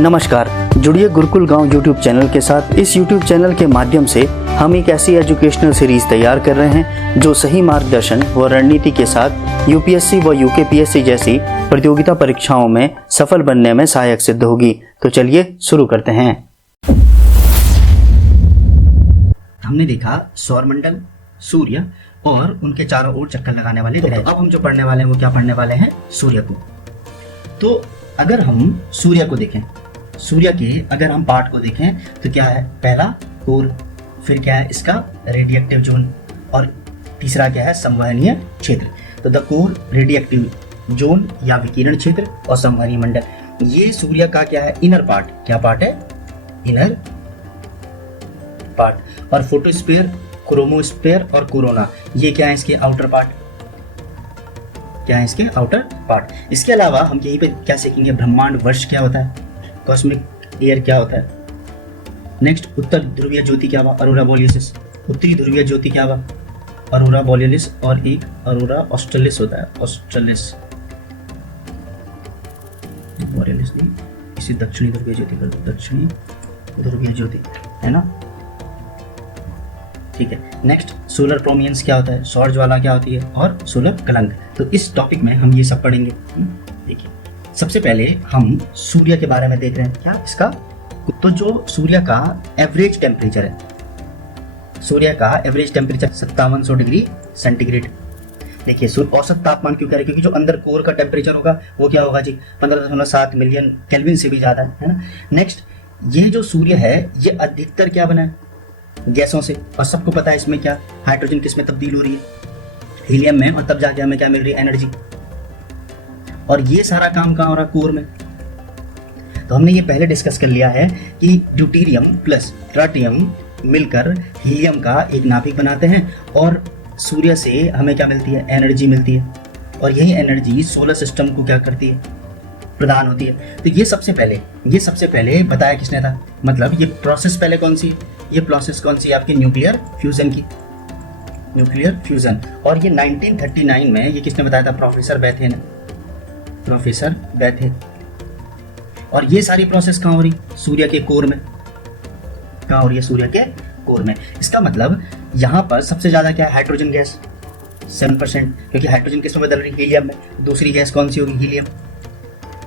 नमस्कार, जुड़िए गुरुकुल गांव यूट्यूब चैनल के साथ। इस यूट्यूब चैनल के माध्यम से हम एक ऐसी एजुकेशनल सीरीज तैयार कर रहे हैं जो सही मार्गदर्शन व रणनीति के साथ यूपीएससी व यूकेपीएससी जैसी प्रतियोगिता परीक्षाओं में सफल बनने में सहायक सिद्ध होगी। तो चलिए शुरू करते हैं। हमने देखा सौरमंडल, सूर्य और उनके चारों ओर चक्कर लगाने वाले ग्रह। अब हम जो पढ़ने वाले हैं वो क्या पढ़ने वाले हैं? सूर्य को। तो अगर हम सूर्य को देखें, सूर्य के अगर हम पार्ट को देखें तो क्या है? पहला कोर, फिर क्या है इसका? रेडिएक्टिव जोन, और तीसरा क्या है? संवहनीय क्षेत्र। तो द कोर, रेडिएक्टिव जोन या विकिरण क्षेत्र और संवहनीय मंडल, ये सूर्य का क्या है? Inner part. क्या पार्ट है? Inner part. और फोटोस्फीयर, क्रोमोस्फीयर और कोरोना, ये क्या है? इसके आउटर पार्ट। क्या है इसके? Outer part. इसके अलावा हम यहीं पे क्या सीखेंगे? ब्रह्मांड वर्ष क्या होता है? कॉस्मिक ईयर क्या होता है? नेक्स्ट, उत्तर ध्रुवीय ज्योति क्या हुआ? अरोरा बोरियलिस। उत्तरी ध्रुवीय ज्योति क्या हुआ? अरोरा बोरियलिस। और एक अरोरा ऑस्ट्रेलिस होता है, ऑस्ट्रेलिस। बोरियलिस नहीं, इसे दक्षिणी ध्रुवीय ज्योति कर दो, दक्षिणी ध्रुवीय ज्योति, है ना? ठीक है। नेक्स्ट, सोलर प्रोमिनेंस क्या होता है? सौर ज्वाला क्या होती है? और सोलर कलंक। तो इस टॉपिक में हम ये सब पढ़ेंगे। देखिए, सबसे पहले हम सूर्य के बारे में देख रहे हैं। क्या इसका? तो जो सूर्य का एवरेज टेम्परेचर है, सूर्य का एवरेज टेम्परेचर 5700 डिग्री सेंटीग्रेड। देखिए, औसत तापमान क्यों कह रहे हैं? क्योंकि जो अंदर कोर का टेम्परेचर होगा वो क्या होगा जी? 15.7 मिलियन केल्विन से भी ज्यादा है ना? नेक्स्ट, ये जो सूर्य है ये अधिकतर क्या बना है? गैसों से। और सबको पता है इसमें क्या? हाइड्रोजन किस में तब्दील हो रही है? हीलियम में। और तब जाके हमें क्या मिल रही है? एनर्जी। और ये सारा काम कहाँ हो रहा है? कोर में। तो हमने ये पहले डिस्कस कर लिया है कि ड्यूटेरियम प्लस ट्राटियम मिलकर हीलियम का एक नाभिक बनाते हैं और सूर्य से हमें क्या मिलती है? एनर्जी मिलती है। और यही एनर्जी सोलर सिस्टम को क्या करती है? प्रदान होती है। तो ये सबसे पहले बताया किसने था? मतलब ये प्रोसेस पहले कौन सी है? ये प्रोसेस कौन सी है? आपकी न्यूक्लियर फ्यूजन की, न्यूक्लियर फ्यूजन। और ये 1939 में ये किसने बताया था? प्रोफेसर बैथे। और ये सारी प्रोसेस कहाँ हो रही? सूर्य के कोर में। कहाँ हो रही है? सूर्य के कोर में। इसका मतलब यहाँ पर सबसे ज्यादा क्या है? हाइड्रोजन गैस 7%, क्योंकि हाइड्रोजन किस में बदल रही है? हीलियम में। दूसरी गैस कौन सी होगी? हीलियम।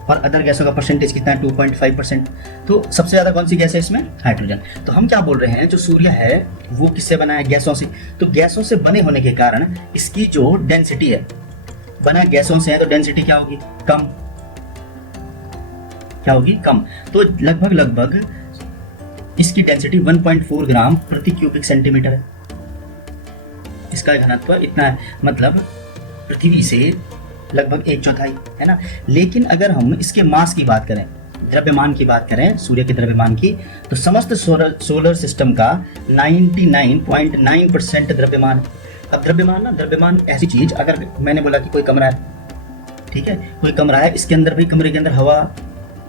और अदर गैसों का परसेंटेज कितना है? 2.5%। तो सबसे ज्यादा कौन सी गैस है इसमें? हाइड्रोजन। तो हम क्या बोल रहे हैं? जो सूर्य है वो किससे बना है? गैसों से। तो गैसों से बने होने के कारण इसकी जो डेंसिटी है, बना गैसों से है तो डेंसिटी क्या होगी? कम। क्या होगी? कम। तो लगभग इसकी डेंसिटी 1.4 ग्राम प्रति क्यूबिक सेंटीमीटर है। इसका घनत्व इतना है, मतलब पृथ्वी से लगभग 1/4, है ना? लेकिन अगर हम इसके मास की बात करें, द्रव्यमान की बात करें, सूर्य के द्रव्यमान की, तो समस्त सोलर सिस्टम का 99.9% द्रव्यमान है। अब द्रव्यमान ऐसी चीज, अगर मैंने बोला कि कोई कमरा है, ठीक है, कोई कमरा है, इसके अंदर भी, कमरे के अंदर हवा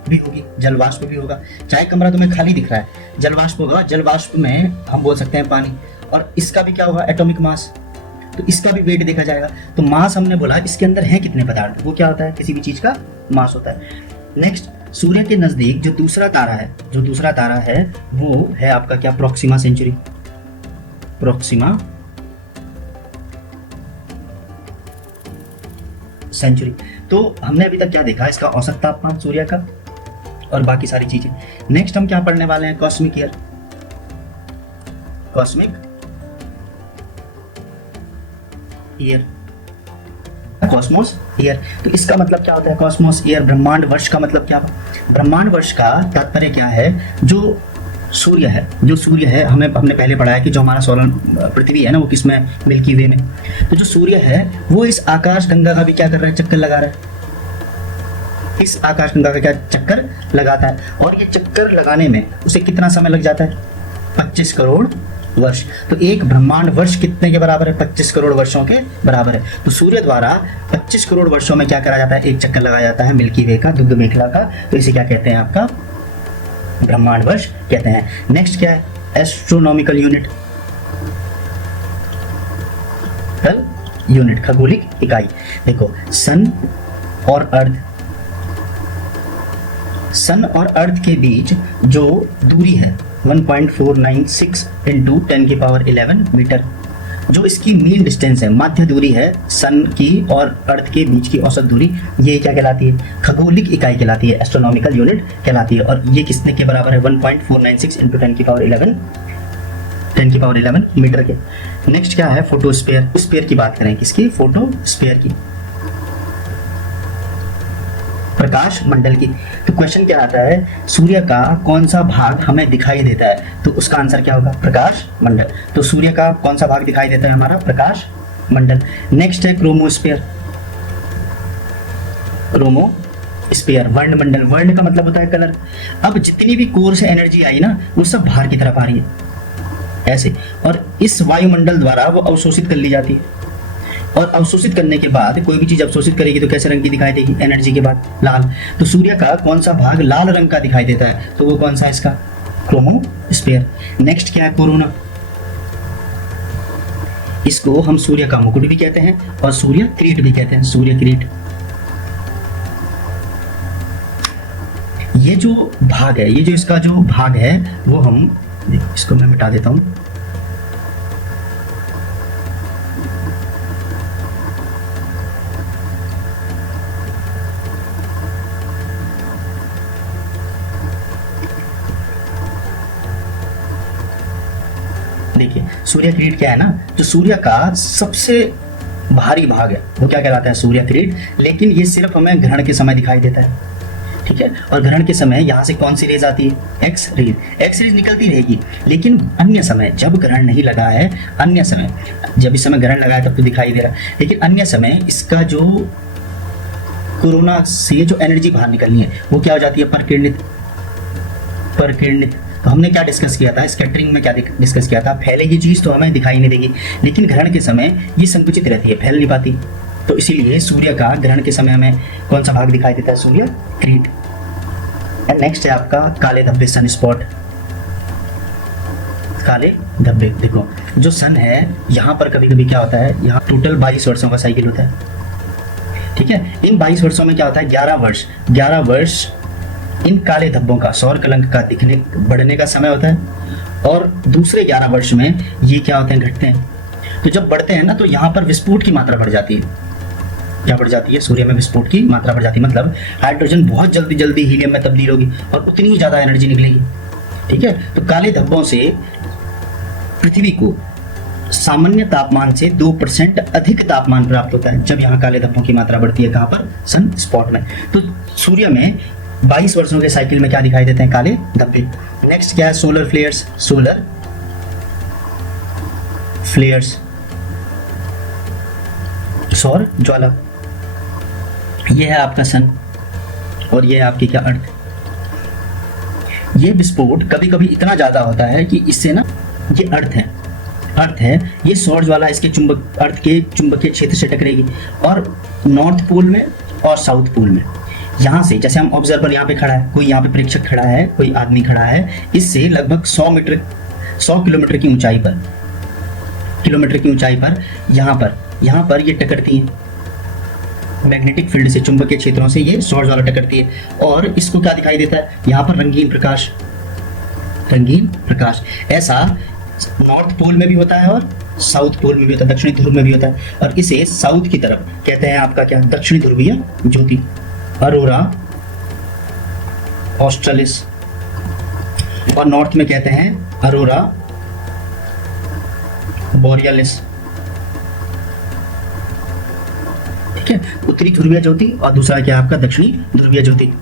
भी होगी, जलवाष्प भी होगा। चाहे कमरा तुम्हें खाली दिख रहा है, जलवाष्प होगा, जलवाष्प में हम बोल सकते हैं पानी। और इसका भी क्या होगा? Atomic mass. तो इसका भी वेट देखा जाएगा। तो मास हमने बोला इसके अंदर है कितने पदार्थ, वो क्या होता है? किसी भी चीज का मास होता है। नेक्स्ट, सूर्य के नजदीक जो दूसरा तारा है वो है आपका क्या? Proxima Centauri. तो हमने अभी तक क्या देखा? इसका औसत तापमान सूर्य का और बाकी सारी चीजें। नेक्स्ट हम क्या पढ़ने वाले हैं? Cosmic year. Cosmos year. तो इसका मतलब क्या होता है? Cosmos year. ब्रह्मांड वर्ष का मतलब क्या? ब्रह्मांड वर्ष का तात्पर्य क्या है? जो सूर्य है, हमने पहले पढ़ा है कि जो हमारा सोलर पृथ्वी है ना, वो किसमें? मिल्की वे में। तो जो सूर्य है वो इस आकाश गंगा का भी क्या कर रहा है? चक्कर लगा रहा है। इस आकाश गंगा का क्या चक्कर लगाता है? और ये चक्कर लगाने में उसे कितना समय लग जाता है? 25 करोड़ वर्ष। तो एक ब्रह्मांड वर्ष कितने के बराबर है? 25 करोड़ वर्षों के बराबर है। तो सूर्य द्वारा 25 करोड़ वर्षों में क्या करा जाता है? एक चक्कर लगाया जाता है मिल्की वे का, दुग्ध मेखला का। तो इसे क्या कहते हैं? आपका ब्रह्मांड वर्ष कहते हैं। नेक्स्ट क्या है? एस्ट्रोनॉमिकल यूनिट, खगोलिक इकाई। देखो, सन और अर्थ सन और अर्थ के बीच जो दूरी है 1.496 इंटू 10⁻11 मीटर, जो इसकी मीन डिस्टेंस है, माध्य दूरी है सन की और अर्थ के बीच की औसत दूरी, ये क्या कहलाती है? खगोलिक इकाई कहलाती है, एस्ट्रोनॉमिकल यूनिट कहलाती है। और ये किसने के बराबर है? 1.496 इंटू 10⁻11 मीटर के। नेक्स्ट क्या है? फोटोस्फीयर। स्फीयर की बात करें, किसकी? फोटोस्फीयर की, प्रकाश मंडल की। तो क्वेश्चन क्या आता है? सूर्य का कौन सा भाग हमें दिखाई देता है? तो उसका आंसर क्या होगा? प्रकाश मंडल। तो सूर्य का कौन सा भाग दिखाई देता है? हमारा प्रकाश मंडल। नेक्स्ट है क्रोमोस्फीयर। क्रोमोस्फीयर वर्णमंडल, वर्ण का मतलब होता है कलर। अब जितनी भी कोर से एनर्जी आई ना, वो सब बाहर की तरफ आ रही है ऐसे, और इस वायुमंडल द्वारा वो अवशोषित कर ली जाती है। और अवशोषित करने के बाद कोई भी चीज अवशोषित करेगी तो कैसे रंग की दिखाई देगी? एनर्जी के बाद लाल। तो सूर्य का कौन सा भाग लाल रंग का दिखाई देता है? तो वो कौन सा है इसका? क्रोमोस्फीयर। नेक्स्ट क्या है? कोरोना। इसको हम सूर्य का मुकुट भी कहते हैं और सूर्य किरीट भी कहते हैं, सूर्य किरीट। ये जो भाग है, ये जो इसका जो भाग है, वो हम, इसको मैं मिटा देता हूं। देखिए सूर्य किरीट क्या है ना, जो सूर्य का सबसे भारी भाग है वो क्या कहलाता है? सूर्य किरीट। लेकिन ये सिर्फ हमें ग्रहण के समय दिखाई देता है, ठीक है। और ग्रहण के समय यहाँ से कौन सी रेज आती है? X raise. एक्स रेज निकलती रहेगी, लेकिन अन्य समय जब ग्रहण नहीं लगा है, अन्य समय, जब इस समय ग्रहण लगा है तब तो दिखाई दे रहा है, लेकिन अन्य समय इसका जो कोरोना से जो एनर्जी बाहर निकलनी है वो क्या हो जाती है? परकिरणित। तो हमने क्या डिस्कस किया था? स्कैटरिंग में क्या डिस्कस किया था? फैलेगी चीज तो हमें दिखाई नहीं देगी, लेकिन ग्रहण के समय ये संकुचित रहती है, फैल नहीं पाती। तो इसीलिए सूर्य का ग्रहण के समय हमें कौन सा भाग दिखाई देता है? सूर्य किरीट। एंड नेक्स्ट है आपका काले धब्बे, सन स्पॉट। काले धब्बे, देखो जो सन है यहाँ पर कभी कभी क्या होता है, यहाँ टोटल 22 वर्षों का साइकिल होता है, ठीक है। इन 22 वर्षों में क्या होता है? 11 वर्ष इन काले धब्बों का, सौर कलंक का दिखने बढ़ने का समय होता है। और दूसरे 11 वर्ष में ये क्या होते हैं? घटते हैं। तो जब बढ़ते हैं ना, तो यहाँ पर विस्फोट की मात्रा बढ़ जाती है। क्या बढ़ जाती है? सूर्य में विस्फोट की मात्रा बढ़ जाती है, मतलब हाइड्रोजन बहुत जल्दी जल्दी हीलियम में तब्दील होगी और उतनी ही ज्यादा एनर्जी निकलेगी, ठीक है। तो काले धब्बों से पृथ्वी को सामान्य तापमान से 2% अधिक तापमान प्राप्त होता है जब यहाँ काले धब्बों की मात्रा बढ़ती है। कहाँ पर? सन स्पॉट में। तो सूर्य में 22 वर्षों के साइकिल में क्या दिखाई देते हैं? काले धब्बे। नेक्स्ट क्या है? Solar flares. सौर ज्वाला। ये है आपका सन और ये है आपकी क्या? अर्थ। ये विस्फोट कभी कभी इतना ज्यादा होता है कि इससे ना, ये अर्थ है, ये सौर ज्वाला इसके अर्थ के चुंबकीय क्षेत्र से टकरेगी और नॉर्थ पोल में और साउथ पोल में, यहाँ से जैसे हम ऑब्जर्वर यहाँ पे खड़ा है, कोई यहाँ पे प्रेक्षक खड़ा है, कोई आदमी खड़ा है, इससे लगभग 100 किलोमीटर की ऊंचाई पर यहाँ पर ये टकरती हैं मैग्नेटिक फील्ड से, चुंबकीय क्षेत्रों से ये सौर ज्वाला टकरती है। और इसको क्या दिखाई देता है? यहाँ पर रंगीन प्रकाश। ऐसा नॉर्थ पोल में भी होता है और साउथ पोल में भी होता है, दक्षिणी ध्रुव में भी होता है। और इसे साउथ की तरफ कहते हैं आपका क्या? दक्षिणी ध्रुवीय ज्योति, अरोरा ऑस्ट्रेलिस। और नॉर्थ में कहते हैं अरोरा बोरियलिस, ठीक है। उत्तरी ध्रुवीय ज्योति और दूसरा क्या आपका? दक्षिणी ध्रुवीय ज्योति।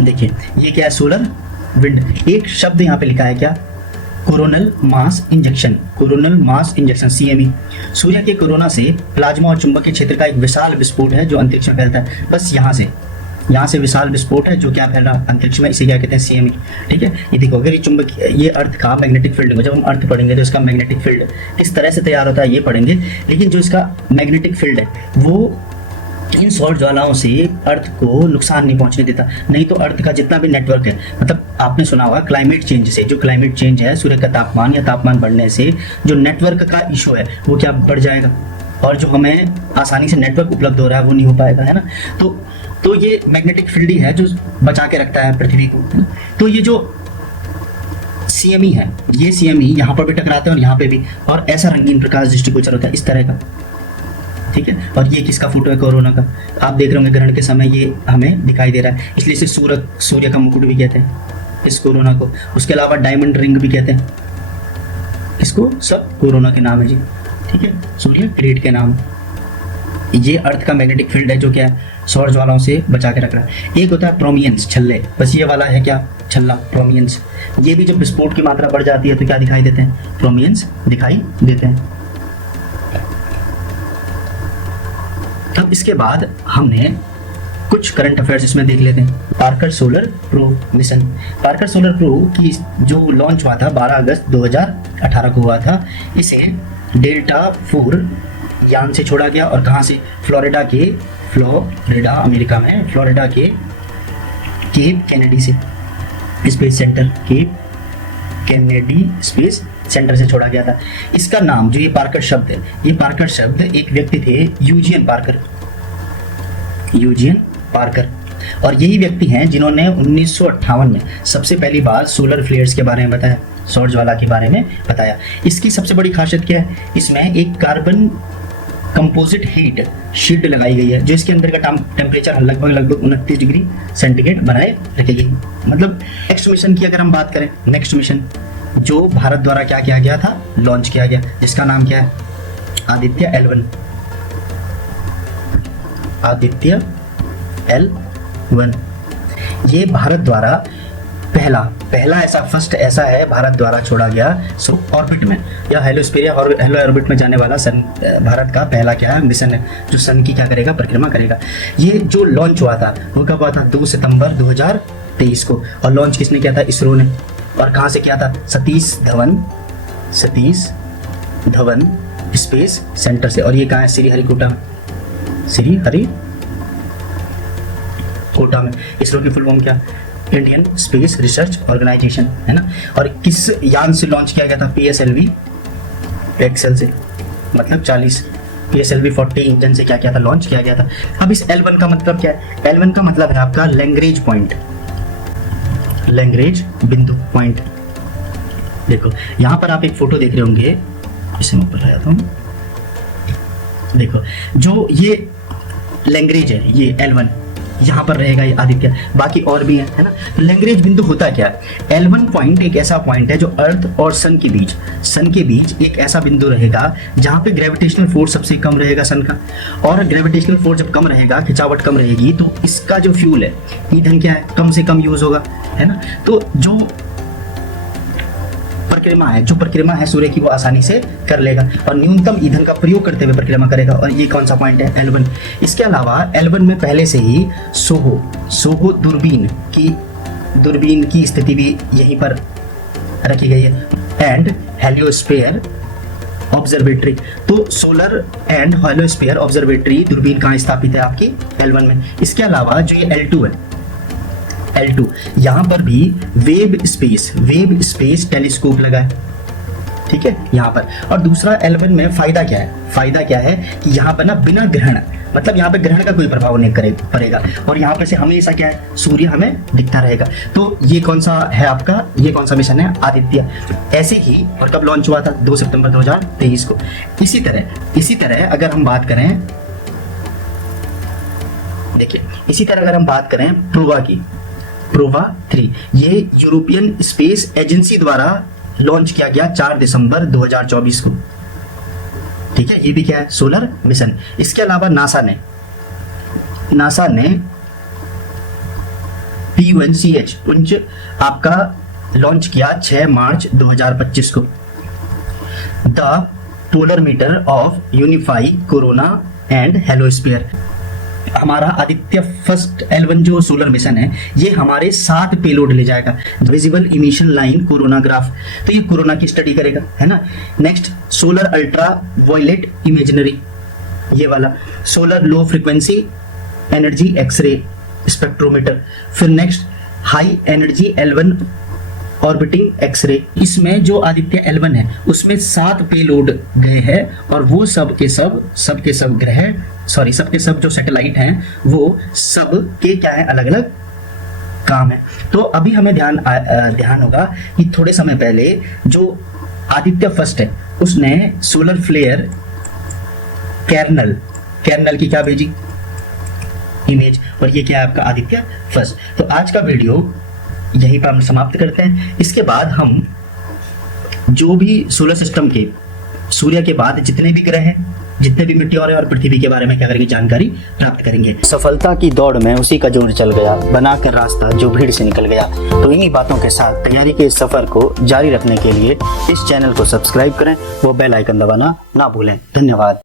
देखिए ये क्या है? Solar wind. एक शब्द यहाँ पे लिखा है क्या? Coronal mass injection, CME। सूर्य के कोरोना से प्लाज्मा और चुंबकीय क्षेत्र का एक विशाल विस्फोट है जो अंतरिक्ष में फैलता है। बस यहाँ से विशाल विस्फोट है जो क्या फैल रहा है? अंतरिक्ष में। इसे क्या कहते हैं? CME, ठीक है। ये देखो, अगर ये अर्थ का मैग्नेटिक फील्ड, जब हम अर्थ पढ़ेंगे तो इसका मैग्नेटिक फील्ड किस तरह से तैयार होता है ये पढ़ेंगे, लेकिन जो इसका मैग्नेटिक फील्ड है वो इन सौर ज्वालाओं से अर्थ को नुकसान नहीं पहुंचने देता। नहीं तो अर्थ का जितना भी नेटवर्क है, मतलब आपने सुना होगा क्लाइमेट चेंज से, जो क्लाइमेट चेंज है, सूर्य का तापमान या तापमान बढ़ने से जो नेटवर्क का इशू है वो क्या बढ़ जाएगा? और जो हमें आसानी से नेटवर्क उपलब्ध हो रहा है वो नहीं हो पाएगा, है ना। तो ये मैग्नेटिक फील्ड ही है जो बचा के रखता है पृथ्वी को, है ना। तो ये जो CME है, ये CME यहाँ पर भी टकराते हैं और यहाँ पे भी, और ऐसा रंगीन प्रकाश दृष्टिगोचर होता है इस तरह का, ठीक है। और ये किसका फोटो है? कोरोना का। आप देख रहे होंगे ग्रहण के समय ये हमें दिखाई दे रहा है, इसलिए इसे सूर्य का मुकुट भी कहते हैं इस कोरोना को। उसके अलावा डायमंड रिंग भी कहते हैं इसको, सब कोरोना के नाम है जी, ठीक है, सूर्य प्लेट के नाम। ये अर्थ का मैग्नेटिक फील्ड है जो क्या है, सौर ज्वालाओं से बचा के रख रहा है। एक होता है प्रोमियंस, छल्ले, बस ये वाला है क्या, छल्ला, प्रोमियंस। ये भी जब विस्फोट की मात्रा बढ़ जाती है तो क्या दिखाई देते हैं, प्रोमियंस दिखाई देते हैं। अब इसके बाद हमने कुछ करंट अफेयर्स इसमें देख लेते हैं। Parker solar probe mission. Parker solar probe की जो लॉन्च हुआ था 12 अगस्त 2018 को हुआ था, इसे डेल्टा 4 यान से छोड़ा गया। और कहाँ से? फ्लोरिडा अमेरिका में, फ्लोरिडा के केप कैनेडी से, space centre, Cape Kennedy space centre से छोड़ा गया था। इसका नाम जो ये पार्कर शब्द है, ये पार्कर शब्द एक व्यक्ति थे, यूजियन पार्कर। और यही व्यक्ति हैं जिन्होंने 1958 में सबसे पहली बार सोलर फ्लेयर्स के बारे में बताया, सौर ज्वाला के बारे में बताया। इसकी सबसे बड़ी खासियत क्या है, इसमें एक कार्बन कंपोजिट हीट शील्ड लगाई गई है जो इसके अंदर का टेम्परेचर लगभग 29 डिग्री सेंटीग्रेड बनाए रखेगी। मतलब नेक्स्ट मिशन की अगर हम बात करें, नेक्स्ट मिशन जो भारत द्वारा क्या किया गया था, लॉन्च किया गया, जिसका नाम क्या है, आदित्य L1। ये भारत द्वारा पहला ऐसा फर्स्ट ऐसा है भारत द्वारा छोड़ा गया ऑर्बिट में, या हेलो ऑर्बिट में जाने वाला सन भारत का पहला क्या है, मिशन है जो सन की क्या करेगा, परिक्रमा करेगा। ये जो लॉन्च हुआ था वो कब हुआ था, 2 सितंबर 2023 को। और लॉन्च किसने किया था, इसरो ने। और कहाँ से किया था, सतीश धवन स्पेस सेंटर से। और ये कहाँ है, श्रीहरिकोटा में। इसरो की फुल फॉर्म क्या, इंडियन स्पेस रिसर्च ऑर्गेनाइजेशन, है ना। और किस यान से लॉन्च किया गया था, PSLV एक्सेल से, मतलब 40 PSLV 40 इंजन से क्या किया था, लॉन्च किया गया था। अब इस L1 का मतलब क्या है, L1 का मतलब है आपका लैग्रेंज बिंदु पॉइंट। देखो यहाँ पर आप एक फोटो देख रहे होंगे, इसे मैं ऊपर लाया था, देखो जो ये लैग्रेंज है, ये L1 यहाँ पर रहेगा, ये आदित्य, बाकी और भी है ना। लैग्रेंज बिंदु होता क्या है, L1 पॉइंट एक ऐसा पॉइंट है जो अर्थ और सन के बीच एक ऐसा बिंदु रहेगा जहाँ पे ग्रेविटेशनल फोर्स सबसे कम रहेगा सन का। और ग्रेविटेशनल फोर्स जब कम रहेगा, खिंचावट कम रहेगी, तो इसका जो फ्यूल है, ईंधन क्या है, कम से कम यूज होगा, है ना। तो जो परिक्रमा है सूर्य की, वो आसानी से कर लेगा और न्यूनतम ईंधन का प्रयोग करते हुए परिक्रमा करेगा। और ये कौन सा पॉइंट है, L1। इसके अलावा L1 में पहले से ही सोहो दूरबीन की स्थिति भी यहीं पर रखी गई है, एंड हेलियोस्फीयर ऑब्जर्वेटरी। तो सोलर एंड हेलियोस्फीयर ऑब्जर्वेटरी दूरबीन कहाँ स्थापित है, आपकी L1 में। इसके अलावा जो ये L2 है, यहाँ पर भी वेब स्पेस टेलीस्कोप लगा है, ठीक है, यहाँ पर। और दूसरा L1 में फायदा क्या है कि यहाँ पर ना बिना ग्रहण, मतलब यहाँ पे ग्रहण का कोई प्रभाव नहीं पड़ेगा, और यहाँ पे से हमेशा क्या है, सूर्य हमें दिखता रहेगा। तो ये कौन सा है आपका, ये कौन सा मिशन है, आदित्य। ऐसे ही, और कब लॉन्च हुआ था, 2 सितंबर 2023 को। इसी तरह अगर हम बात करें, देखिए, इसी तरह अगर हम बात करें प्रोवा 3, ये यूरोपियन स्पेस एजेंसी द्वारा लॉन्च किया गया 4 दिसंबर 2024 को, ठीक है। ये भी क्या है, सोलर मिशन। इसके अलावा नासा ने PUNCH आपका लॉन्च किया 6 मार्च 2025 को, the polarimeter of unify corona and heliosphere. हमारा आदित्य फर्स्ट L1 जो सोलर मिशन है, ये हमारे 7 पेलोड ले जाएगा। विजिबल इमिशन लाइन कोरोनाग्राफ, तो ये कोरोना की स्टडी करेगा, है ना। Next solar ultraviolet imaginary, ये वाला। Solar low frequency energy X ray spectrometer. फिर next high energy L1 orbiting X ray. इसमें जो आदित्य L1 है उसमें 7 पेलोड गए हैं और वो सब के सब ग्रह सब के सब जो सैटेलाइट हैं वो सब के क्या है, अलग अलग काम है। तो अभी हमें ध्यान होगा कि थोड़े समय पहले जो आदित्य फर्स्ट है उसने सोलर फ्लेयर कैर्नल की क्या भेजी, इमेज, और ये क्या है आपका आदित्य फर्स्ट। तो आज का वीडियो यहीं पर हम समाप्त करते हैं। इसके बाद हम जो भी सोलर सिस्टम के सूर्य के बाद जितने भी ग्रह हैं, जितने भी मीटियोर है और पृथ्वी के बारे में क्या करेंगे, जानकारी प्राप्त करेंगे। सफलता की दौड़ में उसी का जोर चल गया, बनाकर रास्ता जो भीड़ से निकल गया। तो इन्हीं बातों के साथ तैयारी के इस सफर को जारी रखने के लिए इस चैनल को सब्सक्राइब करें, वो बेल आइकन दबाना ना भूलें। धन्यवाद।